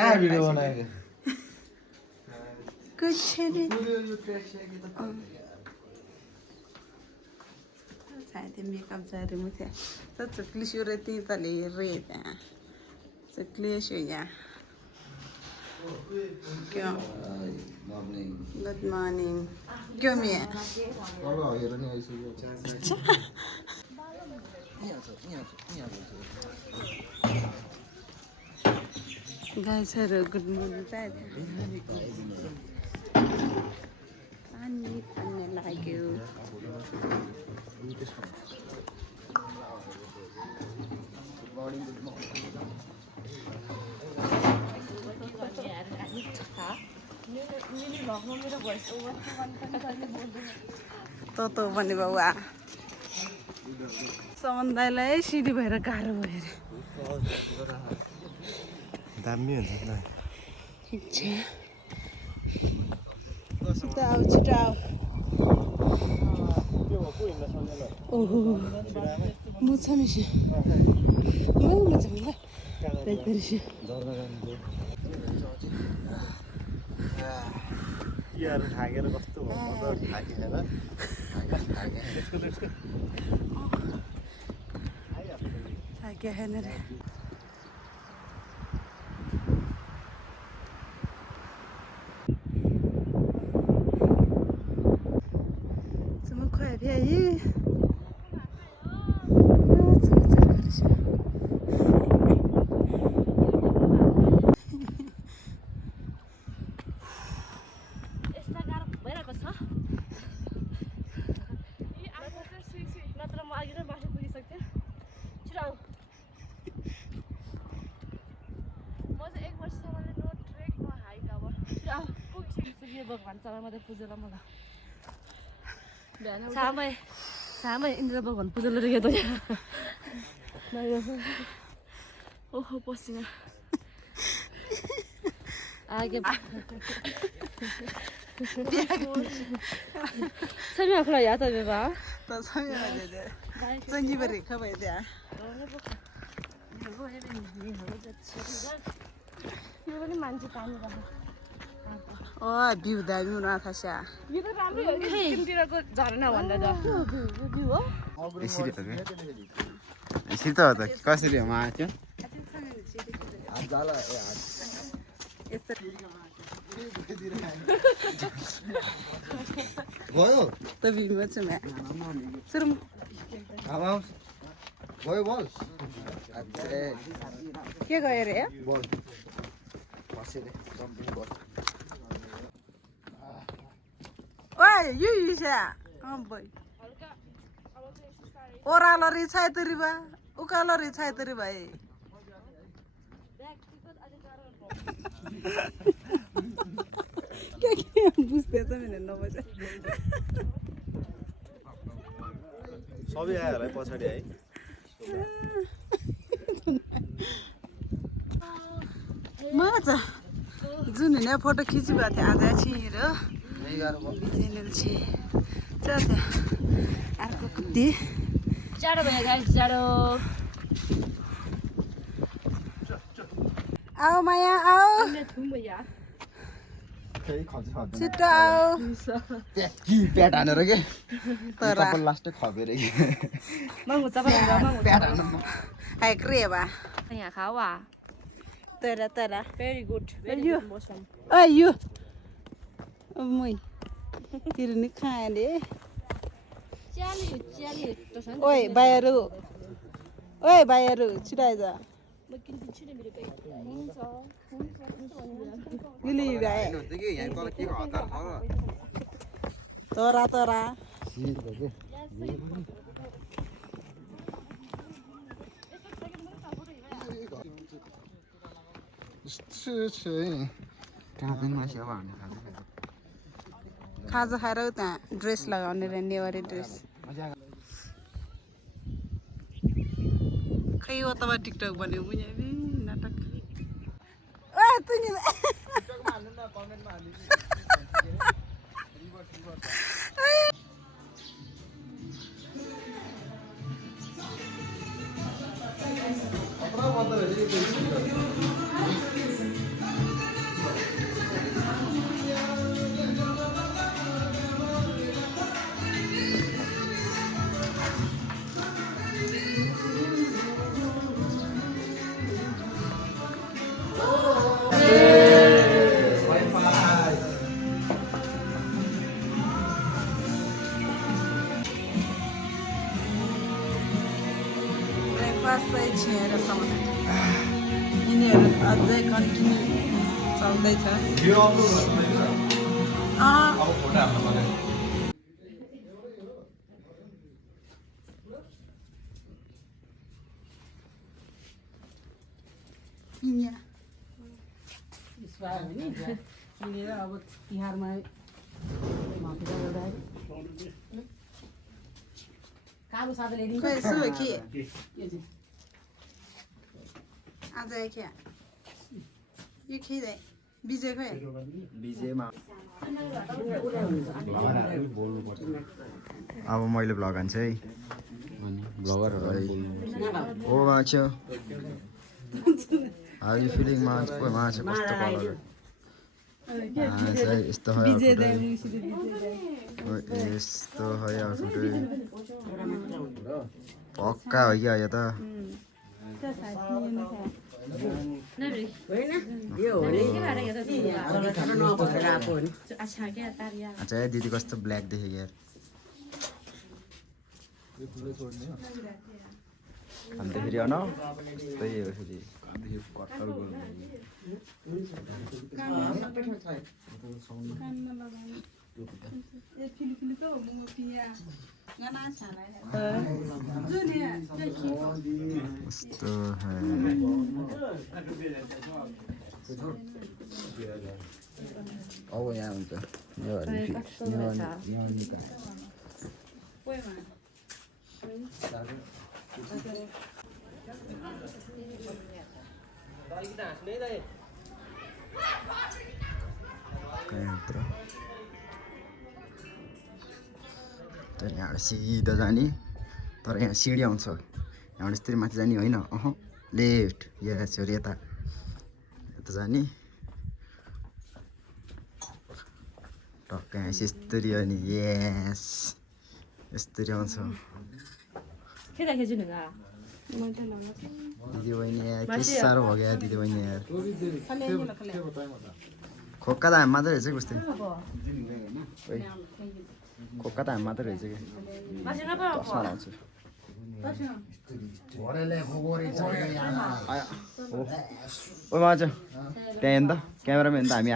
कहाँ भिडियो बनाएको कुछ नहीं शायद मेकअप जा रही मुझे तो चकली शो रहती है तले रेत है चकली शो या क्यों गुड मॉर्निंग क्यों मैं गाइस सर गुड मॉर्निंग पानी पन्ने लाग्यो तो भने बाबा समन्दाइलाई सिडी भएर गाह्रो भयो अरे दामी हुन्छ नि ठिक छ छिटो आऊ छिटो आऊ ओहो मुछा मिसी मुछा मिला देखिरछि यार थाकेर कस्तो हो म त थाकिएन थाक्यो हैन रे快便宜！भगवान चलामा पूजेला मलाई सामै इन्द्र भगवान पूजेला रहेको त ओहो पसिना आगे सबै आफूलाई याद आयो बा त सबै आयो दे चंगी बरे खबै दे यो पनि मान्छे पानी राख्छ ओ भ्यू दामी हुन थास्या यो त राम्रै हो सिक्किमतिरको झरना भन्दा त भ्यू हो यसरी त यसरी त हो त कसरी हो मा त्यो हात जाला ए हात यसरी गयो त भ्यूमा छु म सुरुम आमा गयो बल के गयो रे बल बसेरे जम्पिङ बल ओइ यो इसा अम्बई ओरालो रि छाय तरी बा उकालो रि छाय तरी भाइ के बुझ्दै छ मैले नबुझे सबै आयो होला पछाडी है मजा जुन ने फोटो खिचिबा थियो आज छिरो बिजेनल छे चल अर्को कुत्ते जाडो भयो गाइस जाडो आओ माया आओ छिटो आओ कि प्याट हानेर के तर लास्टै खबेर के प्याट हान्नु हाय क्रेबा यहाँ खावा तरा तरा very good motion अयो मै तिरो नि खाले च्याली ओइ बायरु छिराइ जा म किन्छु नि मेरो भाइ हुन्छ गिली भाइ यहाँ तल के हतार छ तरा तरा खाजा खाएर त्यहाँ ड्रेस लगाउने रे नेवारी ड्रेस खै हो त टिकटक बन्यो मुझे नाटक ए तिनी टिकटक मा हाल्नु न कमेन्ट मा हाल्नु अझै कन्टिन्यू चल्दैछ अब तिहारमा कालो साथीले आज के यो खिदै बिजे खोइ बिजेमा अब मैले भ्लग हान्छु है भ्लगरहरू हो मान्छे हाउ यु फिलिङ मान्छे कस्तो कलर यस्तो यस्तो पक्का हो क्या यो त अच्छा दिदी कस्तो ब्ल्याक देखेँ यार अन्त फेरि अन त्यही हो फेरि कट्टर कस्तो अब यहाँ हुन्छ तर यहाँ सिधा जाने तर यहाँ सिँढी आउँछ यहाँबाट यस्तरी माथि जाने होइन लेफ्ट यस हो यता यता जाने टक्क यहाँ यस्तरी अनि यस यस्तरी आउँछ दिदी बहिनी यार के साह्रो भयो क्या दिदी बहिनी यार खोक्का त हामी मात्रै रहेछ कस्तै खोक्का त हामी मात्रै रहेछ कि चस्मा लाउँछु ओ मान्छ त्यहाँ हेर्नु त क्यामेरामा हेर्नु त हामी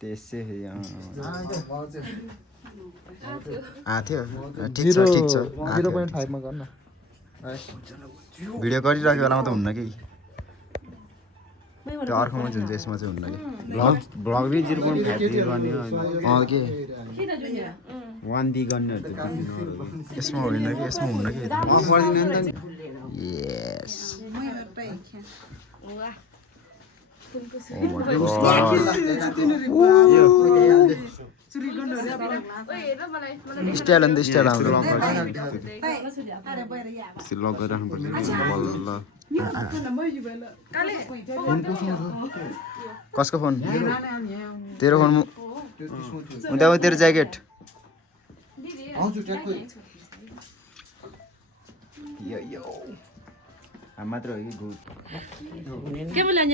त्यसै थियो ठिक छ 0.5 मा गर्न भिडियो गरिराखेको बेलामा त हुन्न कि त्यो अर्कोमा जुन चाहिँ यसमा चाहिँ हुन्न कि ब्लग भी 0.5 गर्ने के 1D गर्ने यसमा होइन कि यसमा हुन्न कि अफ गरिदिनु नि त यस स्टाइल अन्त स्टाइल आउँछ लक गरिराख्नु पर्छ बल्ल कसको फोन तेरो फोन उता तेरो ज्याकेट मात्र हो कि गुड के बोल्ने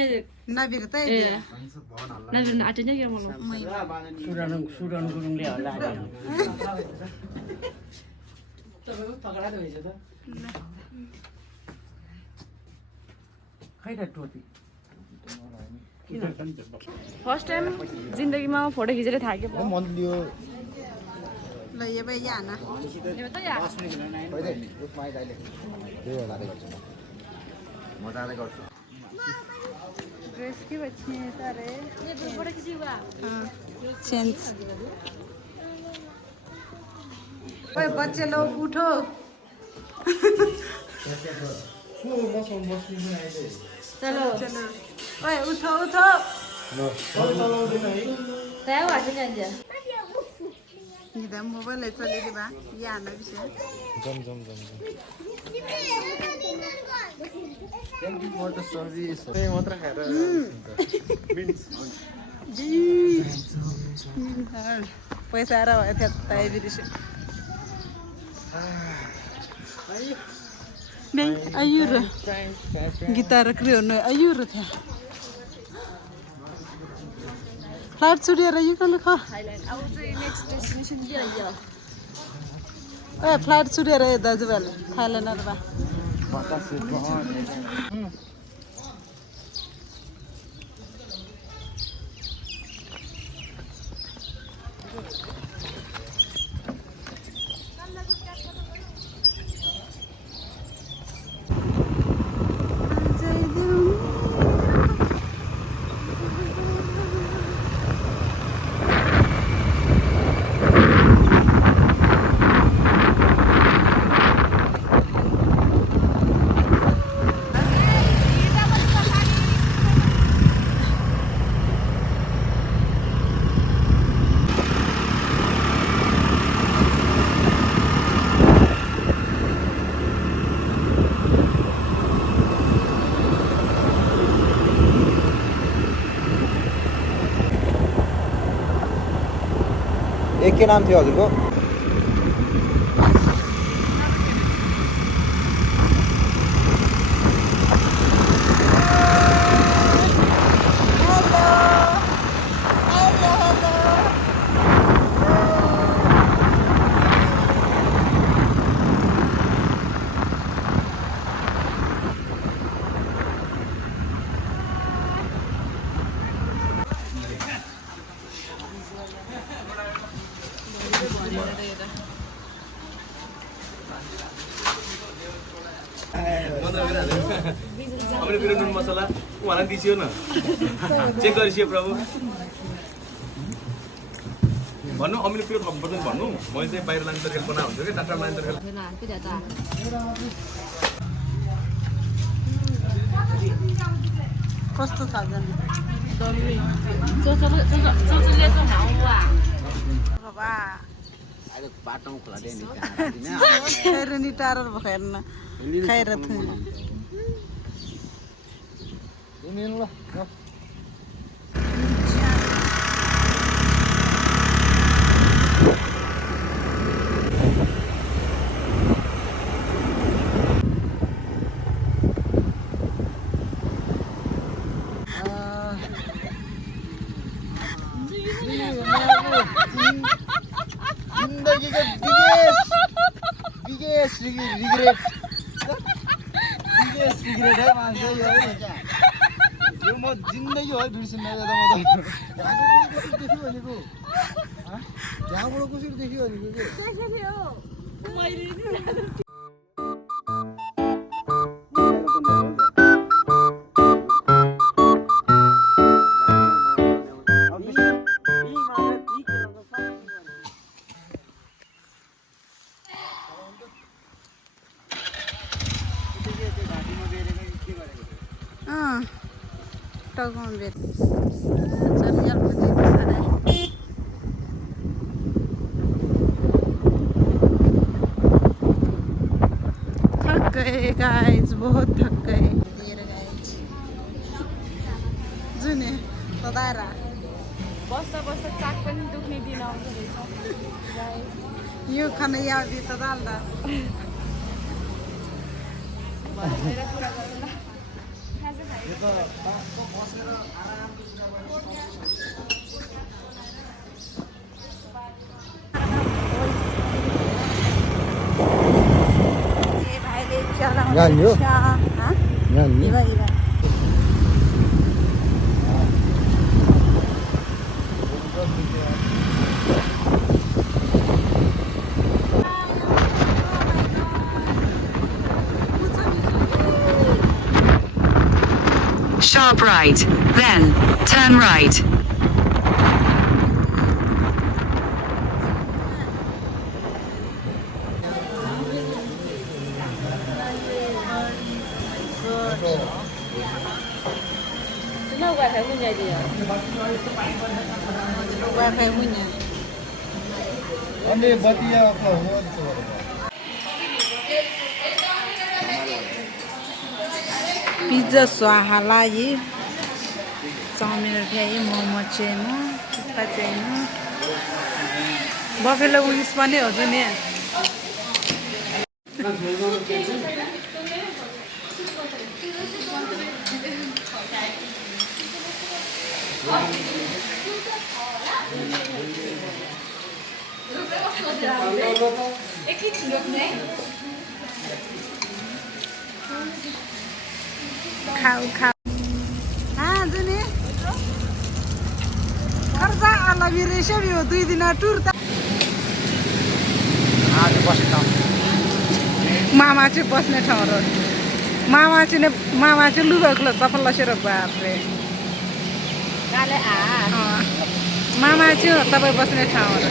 नबिर त नबिर आटेन के बोल्नु सुरन गुरुङले होला तपाईको पकडा त भएछ त खै त टोपी फर्स्ट टाइम जिन्दगीमा फोटो खिचेर थाक्यो मन दियो ल यो भाइ यहाँ न यो त या म जाँदै गर्छु ड्रेस के बच्चे तारे ये फोटो खिचिवा चेंज ओए बच्चे लोग उठो चलो चलो ओए उठो उठो तयार वाटन जान्छ निदा मोबाइल है चले रे बा यहाँ न विषय जम Thank you for the service. Hey, मात्र खाएर पैसा आएर भयो थियो ताइ बिर्से नहीं आयुर गिटार क्रियोन आयुर थियो फ्लाइट छुटेर यो कहिले खा थाइल्यान्ड अब चाहिँ नेक्स्ट डेस्टिनेसन के हो ए फ्लाइट छुटेर दाजुभाइले थाइल्यान्डहरुमा के नाम थियो हजुरको हमने फिर नून मसाला वाला दीजिए ना चेक गरिसियो प्रभु भन्नु अमिले पिरो थप बटन भन्नु मैले चाहिँ बाहिर लाने तरिका बना हुन्थ्यो के टाटा लाने तरिका कस्तो छ जन बाबा अहिले बाटोमा खुला दे नि खैर नि टारो भएन खैर थ ल जिन्दगीको बिगेस्ट रिग्रेट है मान्छे यो म जिन्दगी हो बिर्सिन्न त म देख्यो भनेको त्यहाँबाट कसरी देख्यो भनेको के टगम बेत थक गए गाइस बहुत थक गए जुने तदारा बस्दा बस्दा चाक पनि दुख्ने दिन आउँदो रहेछ यो खाना याद तदाल दा जान्यो हाँ जान्यो Eva Sharp right, then turn right. wifi punya अन्य बतिया हो पिज्जा स्वाहाला ये चाउमिन खाए मोमो चेनो थुक्पा चेनो बफेलो विङ्स पनि हो नि खाऊ खाऊ हाँ जुनी खर्चा आला भी रेशे भी हो 2 दिन टुर त आज बस्ने ठाउँ मामा चाहिँ बस्ने ठाउँ र मामा चाहिँ लुगा खुला सफल लसेर बाप्रे काले मामा चाहिँ हो तपाईँ बस्ने ठाउँ र